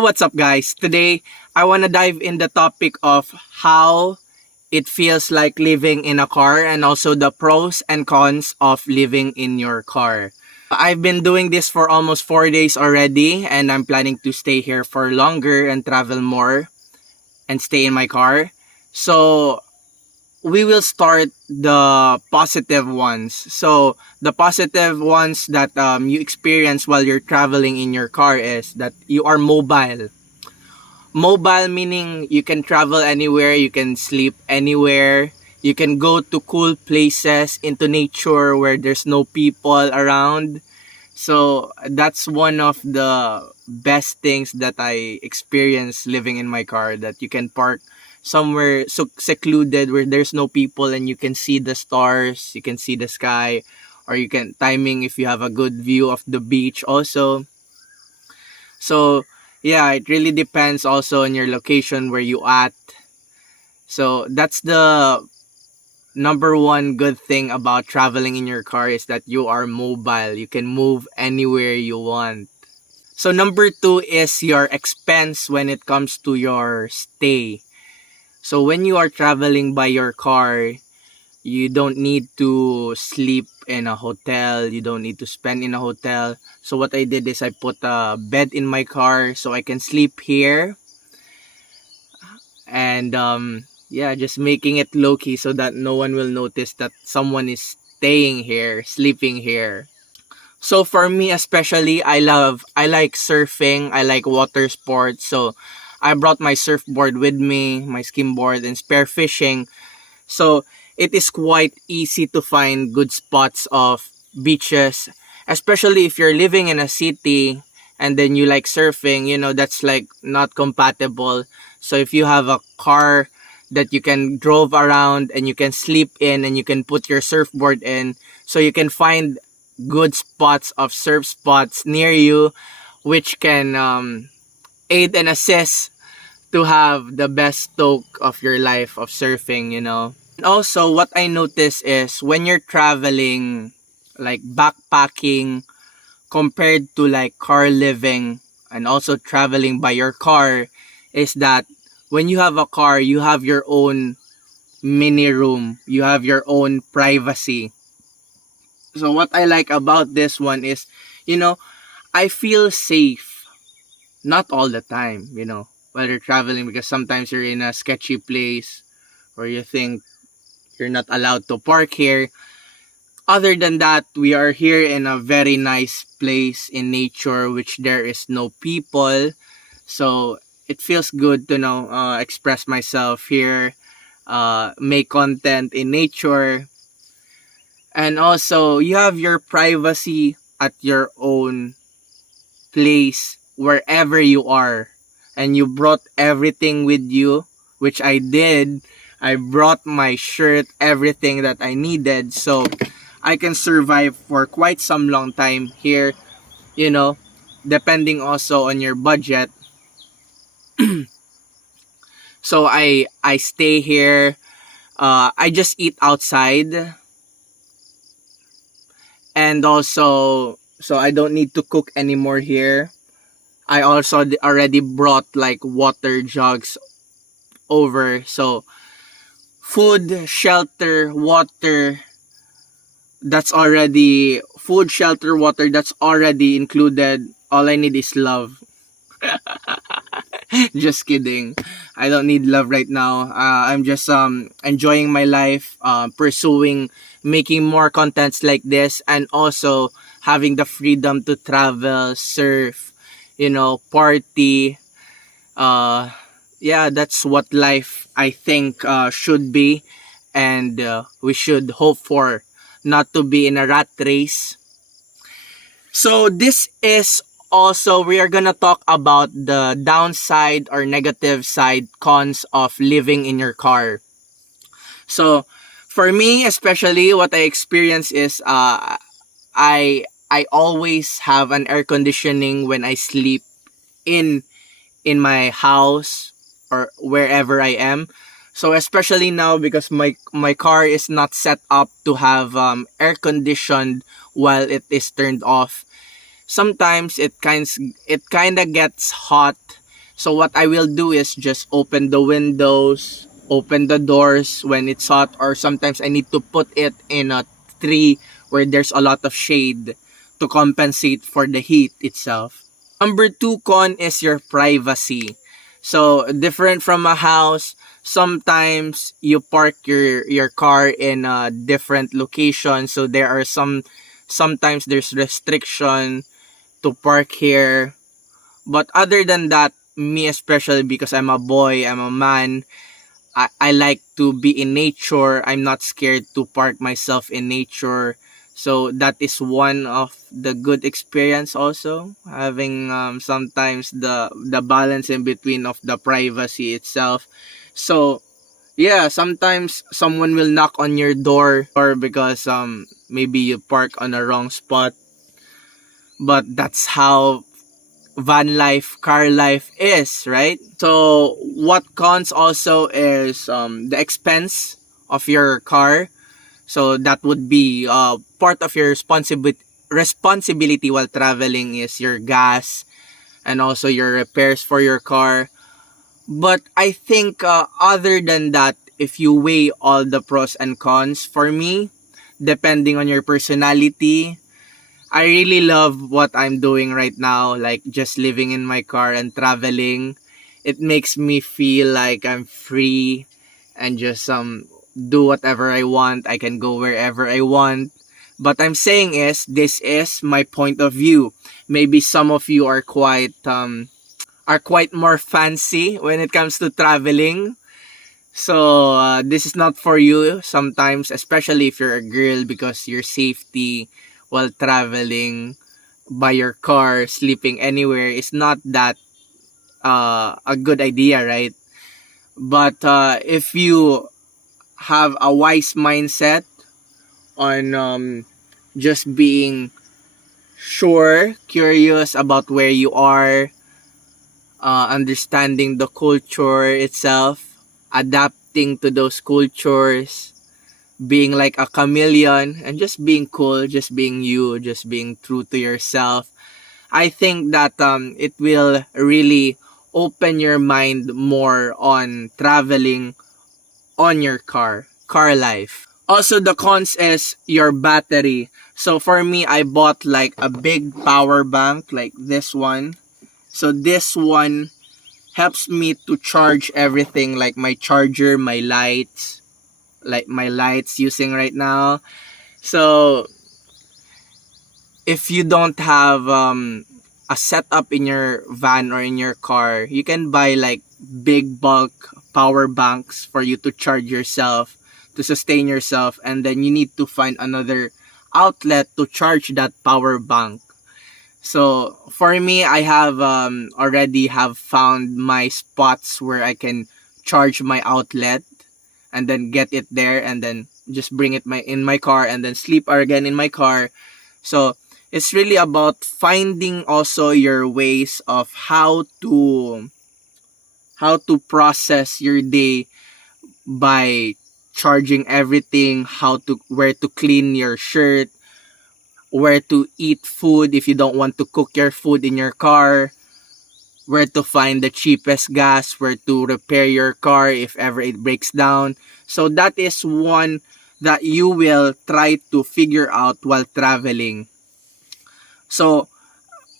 So what's up guys? Today I want to dive in the topic of how it feels like living in a car and also the pros and cons of living in your car. I've been doing this for almost 4 days already and I'm planning to stay here for longer and travel more and stay in my car. So we will start the positive ones. So the positive ones that you experience while you're traveling in your car is that you are mobile. Mobile meaning you can travel anywhere, you can sleep anywhere, you can go to cool places, into nature where there's no people around. So that's one of the best things that I experience living in my car, that you can park somewhere so secluded where there's no people and you can see the stars, you can see the sky, or you can timing if you have a good view of the beach also. So yeah, it really depends also on your location where you at. So that's the number one good thing about traveling in your car, is that you are mobile. You can move anywhere you want. So number two is your expense when it comes to your stay. So when you are traveling by your car, you don't need to sleep in a hotel. You don't need to spend in a hotel. So what I did is I put a bed in my car so I can sleep here. And yeah, just making it low-key so that no one will notice that someone is staying here, sleeping here. So for me especially, I like surfing, I like water sports. So I brought my surfboard with me, my skimboard, and spare fishing. So it is quite easy to find good spots of beaches, especially if you're living in a city and then you like surfing, that's like not compatible. So if you have a car that you can drove around and you can sleep in and you can put your surfboard in, so you can find good spots of surf spots near you, which can aid and assist to have the best stroke of your life of surfing. And also what I notice is when you're traveling, like backpacking, compared to like car living and also traveling by your car, is that when you have a car, you have your own mini room, you have your own privacy. So what I like about this one is, I feel safe, not all the time, while you're traveling, because sometimes you're in a sketchy place where you think you're not allowed to park here. Other than that, we are here in a very nice place in nature, which there is no people. So it feels good to express myself here, make content in nature. And also, you have your privacy at your own place, wherever you are. And you brought everything with you, which I did. I brought my shirt, everything that I needed. So I can survive for quite some long time here, depending also on your budget. So I stay here. I just eat outside. And also, so I don't need to cook anymore here. I also already brought like water jugs over. So food, shelter, water, that's already food, shelter, water, that's already included. All I need is love. Just kidding. I don't need love right now. I'm just enjoying my life, pursuing making more contents like this, and also having the freedom to travel, surf, party. Yeah, that's what life I think should be, and we should hope for, not to be in a rat race. So this is also, we are gonna talk about the downside or negative side, cons of living in your car. So for me especially, what I experience is I always have an air conditioning when I sleep in my house or wherever I am. So especially now, because my car is not set up to have air conditioned while it is turned off. Sometimes it kind of gets hot So what I will do is just open the windows, open the doors when it's hot, or sometimes I need to put it in a tree where there's a lot of shade to compensate for the heat itself. Number two con is your privacy. So different from a house, sometimes you park your car in a different location. So there are sometimes there's restriction to park here. But other than that, me especially, because I'm a boy, I'm a man, I like to be in nature. I'm not scared to park myself in nature. So that is one of the good experience also, having sometimes the balance in between of the privacy itself. So yeah, sometimes someone will knock on your door or because maybe you park on a wrong spot. But that's how van life, car life is, right? So what cons also is the expense of your car. So that would be part of your responsibility while traveling is your gas and also your repairs for your car. But I think other than that, if you weigh all the pros and cons, for me, depending on your personality, I really love what I'm doing right now, like just living in my car and traveling. It makes me feel like I'm free and just do whatever I want. I can go wherever I want. But I'm saying is this is my point of view. Maybe some of you are quite more fancy when it comes to traveling. So this is not for you sometimes, especially if you're a girl, because your safety while traveling by your car, sleeping anywhere is not that a good idea, right? But if you have a wise mindset on just being sure, curious about where you are, understanding the culture itself, adapting to those cultures, being like a chameleon, and just being cool, just being you, just being true to yourself. I think that it will really open your mind more on traveling on your car life. Also, the cons is your battery. So for me, I bought like a big power bank like this one. So this one helps me to charge everything, like my charger, my lights, like my lights using right now. So if you don't have a setup in your van or in your car, you can buy like big bulk power banks for you to charge yourself, to sustain yourself, and then you need to find another outlet to charge that power bank. So for me, I have already have found my spots where I can charge my outlet and then get it there and then just bring it in my car and then sleep again in my car. So it's really about finding also your ways of how to process your day by charging everything, where to clean your shirt, where to eat food if you don't want to cook your food in your car, where to find the cheapest gas, where to repair your car if ever it breaks down. So that is one that you will try to figure out while traveling. So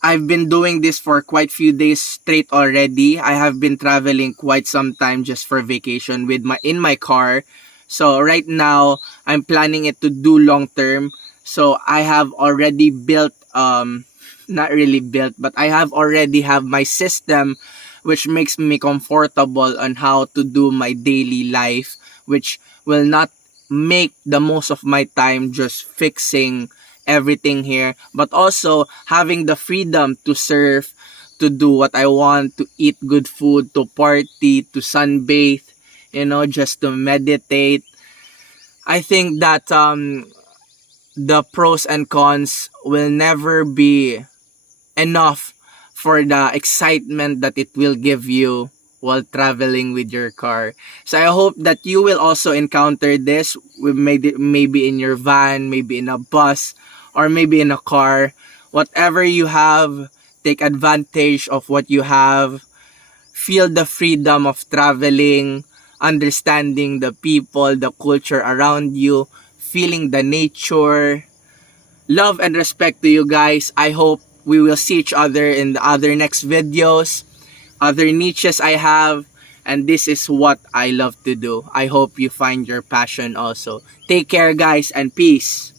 I've been doing this for quite few days straight already. I have been traveling quite some time just for vacation with my car. So right now I'm planning it to do long term. So I have already built not really built, but I have already have my system which makes me comfortable on how to do my daily life, which will not make the most of my time just fixing everything here, but also having the freedom to surf, to do what I want, to eat good food, to party, to sunbathe, just to meditate. I think that the pros and cons will never be enough for the excitement that it will give you while traveling with your car. So I hope that you will also encounter this with maybe in your van, maybe in a bus, or maybe in a car. Whatever you have, take advantage of what you have. feel the freedom of traveling, understanding the people, the culture around you, feeling the nature. Love and respect to you guys. I hope we will see each other in the other next videos, other niches I have, and this is what I love to do. I hope you find your passion also. Take care guys and peace.